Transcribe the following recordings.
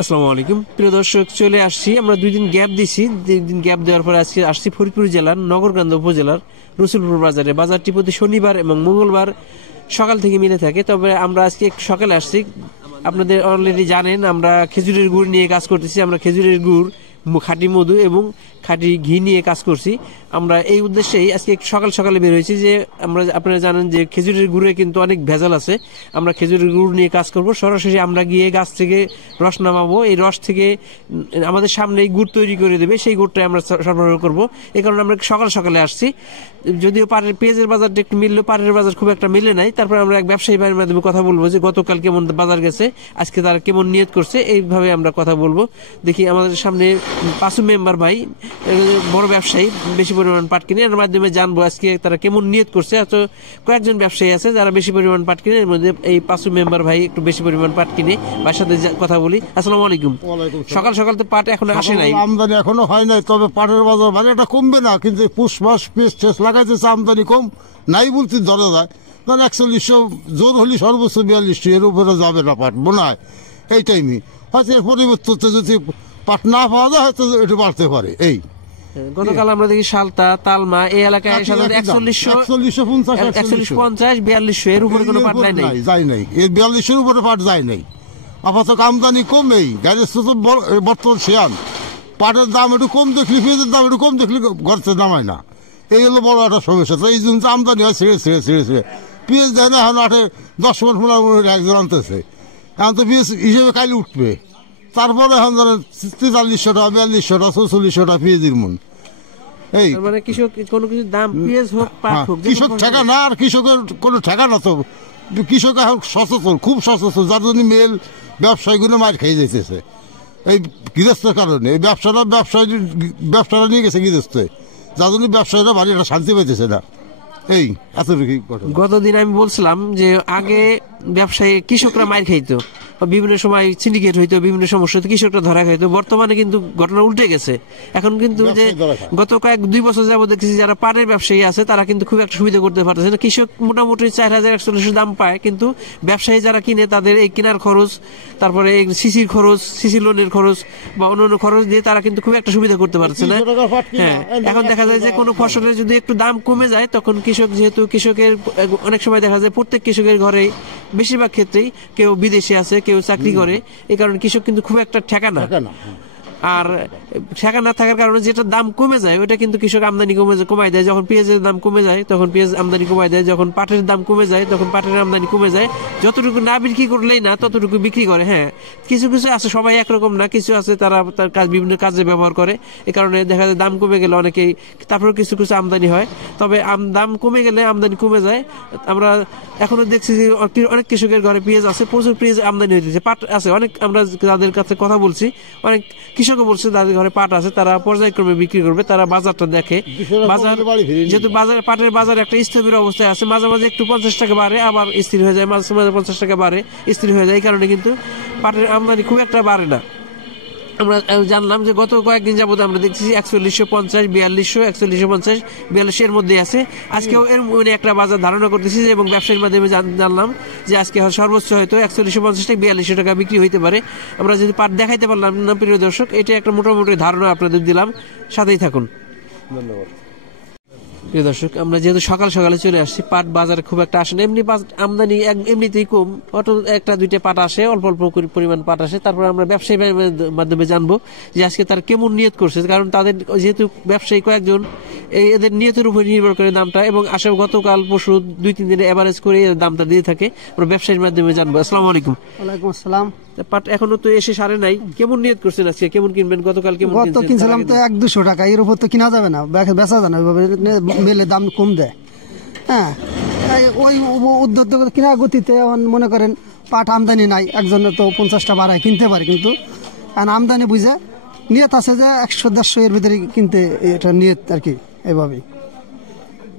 আসসালামু আলাইকুম প্রিয় দর্শক, চলে আসছি। আমরা 2 দিন গ্যাপ দিছি। 2 দিন গ্যাপ দেওয়ার পরে আজকে আসছি ফরিদপুর জেলার নগরকান্দা উপজেলার রসুলপুর বাজারে। বাজারটি প্রতি শনিবার এবং মঙ্গলবার সকাল থেকে মিলে থাকে, তবে আমরা আজকে সকালে আসছি। আপনাদের অলরেডি জানেন আমরা খেজুরের গুড় নিয়ে কাজ করতেছি। আমরা খেজুরের গুড়, খাঁটি মধু এবং খাঁটি ঘি নিয়ে কাজ করছি। আমরা এই উদ্দেশ্যেই আজকে সকাল সকালে বের হয়েছি যে আপনারা জানেন যে খেজুরের গুড়ে কিন্তু অনেক ভেজাল আছে। আমরা খেজুরের গুড় নিয়ে কাজ করব। সরাসরি আমরা গিয়ে গাছ থেকে রস নামাবো। এই রস থেকে আমাদের সামনে গুড় তৈরি করে দেবে, সেই গুড়টাই আমরা সরবরাহ করব। এই কারণে আমরা সকাল সকালে আসছি। যদিও পেঁয়াজের বাজারটা একটু মিললেও পাটের বাজার খুব একটা মিলে নাই। তারপর আমরা এক ব্যবসায়ী ভাইয়ের মাধ্যমে কথা বলবো যে গতকাল কেমন বাজার গেছে, আজকে তারা কেমন নিয়ত করছে, এইভাবে আমরা কথা বলবো। দেখি আমাদের সামনে পাঁচু মেম্বার ভাই, বড় ব্যবসায়ী, বেশি পরিমাণ পাট কিনে, এর মাধ্যমে জানবো আজকে তারা কেমন নিয়ত করছে। এত কয়েকজন ব্যবসায়ী আছে যারা বেশি পরিমাণ পাট কিনে, এর মধ্যে এই পাঁচু মেম্বার ভাই একটু বেশি পরিমাণ পাট কিনে। ভাইয়ের সাথে কথা বলি। আসসালামু আলাইকুম। সকাল সকাল তো পাট এখনো আসে নাই, আমদানি এখনো হয় নাই, তবে পাটের বাজার মানে এটা কমবে না, কিন্তু পুষ মাস পেঁচ টেস লাগাইতেছে, আমদানি কম নাই বলতে ধরা যায়। কারণ 4100 জোর হলে সর্বোচ্চ 4200, এর উপরে যাবে না পাট মনে হয় এই টাইমে। হয়তো এর পরিবর্তে যদি পাট না পাওয়া যায় হয়তো একটু বাড়তে পারে। এই গতকাল আমরা দেখি সালতা, তালমা এই এলাকায় 4150, 4200 এর উপরে কোনো পাট নাই, যায় নাই। এর 4200 উপরে পাট যায় নাই। আপাতত আমদানি কমেই, গ্যারেজ তো বর্তমান শেয়ান। পাটের দাম একটু কম দেখলি, পেঁয়াজের দাম একটু কম দেখলি ঘরতে নামায় না। এই হলো বড় একটা সমস্যা। তো এই জন্য আমদানি হয় ছেড়ে ছেড়ে ছেড়ে ছেড়ে পেঁয়াজ দেয় না। এখন 10 মন 15 একজন আনতেছে। এখন তো পেঁয়াজ হিসেবে কাইলে উঠবে। তারপরে এখন ধরেন 4300 টাকা, 4200 টাকা, 4400 টাকা পেঁয়াজের মন। এই মানে কৃষক কোনো কিছু দাম, পেঁয়াজ হোক পাট হোক, কৃষক ঠেকা না। আর কৃষকের কোনো ঠেকা না তো। কৃষক এখন সচেতন, খুব সচেতন, যার জন্য মেল ব্যবসায়ীগুলো মার খেয়ে যেতেছে এই গৃহস্থের কারণে। এই ব্যবসাটা নিয়ে গেছে গৃহস্থে, যার জন্য ব্যবসায়ীরা বাড়ি একটা শান্তি পাইতেছে না। এই এতটুকু। গতদিন আমি বলছিলাম যে আগে ব্যবসায়ী কৃষকরা মার খাইতো, বিভিন্ন সময় সিন্ডিকেট হইতো, বিভিন্ন সমস্যা কৃষকরা ধরা খাইতো। বর্তমানে কিন্তু ঘটনা উল্টে গেছে। এখন কিন্তু যে গত 2 বছর যাবত দেখছি যারা পাটের ব্যবসায়ী আছে তারা কিন্তু খুব একটা সুবিধা করতে পারতেছে না। কৃষক মোটামুটি 4140 দাম পায়, কিন্তু ব্যবসায়ী যারা কিনে তাদের এই কেনার খরচ, তারপরে সিসির খরচ, সিসি লোনের খরচ বা অন্যান্য খরচ দিয়ে তারা কিন্তু খুব একটা সুবিধা করতে পারছে না। হ্যাঁ, এখন দেখা যায় যে কোনো ফসলের যদি একটু দাম কমে যায়, তখন কৃষক, যেহেতু কৃষকের অনেক সময় দেখা যায় প্রত্যেক কৃষকের ঘরে বেশিরভাগ ক্ষেত্রেই কেউ বিদেশে আছে, কেউ চাকরি করে, এই কারণে কৃষক কিন্তু খুব একটা ঠেকা না। আর ঠেকা না থাকার কারণে যেটা দাম কমে যায় ওইটা কিন্তু কৃষক আমদানি কমায় দেয়। যখন পেঁয়াজের দাম কমে যায় তখন পেঁয়াজ আমদানি কমায় দেয়, যখন পাটের দাম কমে যায় তখন পাটের আমদানি কমে যায়। যতটুকু না বিক্রি করলেই না ততটুকু বিক্রি করে। হ্যাঁ, কিছু কিছু আছে, সবাই একরকম না, কিছু আছে তারা তার কাজ বিভিন্ন কাজে ব্যবহার করে। এই কারণে দেখা যায় দাম কমে গেলে অনেকেই, তারপরে কিছু কিছু আমদানি হয়, তবে দাম কমে গেলে আমদানি কমে যায়। আমরা এখনো দেখছি যে অনেক কৃষকের ঘরে পেঁয়াজ আছে, প্রচুর পেঁয়াজ আমদানি হইতেছে, পাট আছে অনেক। আমরা যাদের কাছে কথা বলছি, অনেক কৃষকও বলছে তাদের ঘরে পাট আছে, তারা পর্যায়ক্রমে বিক্রি করবে, তারা বাজারটা দেখে। বাজার যেহেতু পাটের বাজার একটা স্থবির অবস্থায় আছে, মাঝে মাঝে একটু 50 টাকা বাড়ে, আবার স্থির হয়ে যায়, মাঝে মাঝে 50 টাকা বাড়ে, স্থির হয়ে যায়। এই কারণে কিন্তু পাটের আমদানি খুব একটা বাড়ে না। আমরা জানলাম যে গত কয়েকদিন যাবত আমরা দেখছি 4150, 4200, 4150, 4200 এর মধ্যে আছে। আজকেও এর মধ্যে একটা বাজার ধারণা করতেছি এবং ব্যবসায়ীর মাধ্যমে জানলাম যে আজকে সর্বোচ্চ হয়তো 4150 থেকে 4200 টাকা বিক্রি হইতে পারে। আমরা যদি পাট দেখাইতে পারলাম না প্রিয় দর্শক, এটা একটা মোটামুটি ধারণা আপনাদের দিলাম, সাথেই থাকুন। ধন্যবাদ। প্রিয় দর্শক, আমরা যেহেতু সকাল সকালে চলে আসছি, পাট বাজারে খুব একটা আসে না, এমনি আমদানি এমনিতেই কম, অটো 1-2 পাট আসে, অল্প অল্প পরিমাণ পাট আসে। তারপর আমরা ব্যবসায়ী মাধ্যমে জানবো যে আজকে তারা কেমন নিয়ত করছে, কারণ তাদের যেহেতু ব্যবসায়ী কয়েকজন, এদের নিয়তের উপর নির্ভর করে দামটা, এবং আসে গতকাল পরশু 2-3 দিনে এভারেজ করে দামটা দিয়ে থাকে। আমরা ব্যবসায়ীর মাধ্যমে জানবো। আসসালামু আলাইকুম। ওয়ালাইকুম আসসালাম। পাট এখনো তো এসে সারে নাই, কেমন নিয়ত করছেন আজকে, কেমন কিনবেন? গতকাল কেমন কিনছিলাম তো 100-200 টাকা, এর উপর তো কিনা যাবে না, বেচা যায় না, মেলে দাম কম দেয়। হ্যাঁ, ওই উদ্যোগ কিনা গতিতে মনে করেন পাট আমদানি নাই, একজনের তো 50টা বাড়ায় কিনতে পারে, কিন্তু আমদানি বুঝে নিয়ত আছে যে 100-150 এর ভিতরে কিনতে, এটা নিয়ত আর কি, এভাবেই।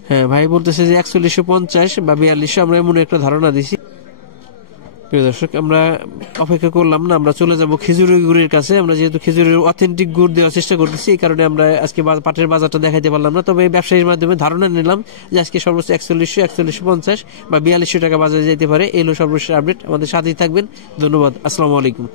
হ্যাঁ, ভাই বলতেছে যে 4150 বা 4200, আমরা এমন একটা ধারণা দিছি। প্রিয় দর্শক, আমরা অপেক্ষা করলাম না, আমরা চলে যাব খেজুরের গুড়ের কাছে। আমরা যেহেতু খেজুরের অথেন্টিক গুড় দেওয়ার চেষ্টা করতেছি, এই কারণে আমরা আজকে পাটের বাজারটা দেখাইতে পারলাম না, তবে ব্যবসায়ীর মাধ্যমে ধারণা নিলাম যে আজকে সর্বোচ্চ 4100, 4150 বা 4200 টাকা বাজারে যেতে পারে। এলো সর্বশেষ আপডেট, আমাদের সাথেই থাকবেন। ধন্যবাদ। আসসালামু আলাইকুম।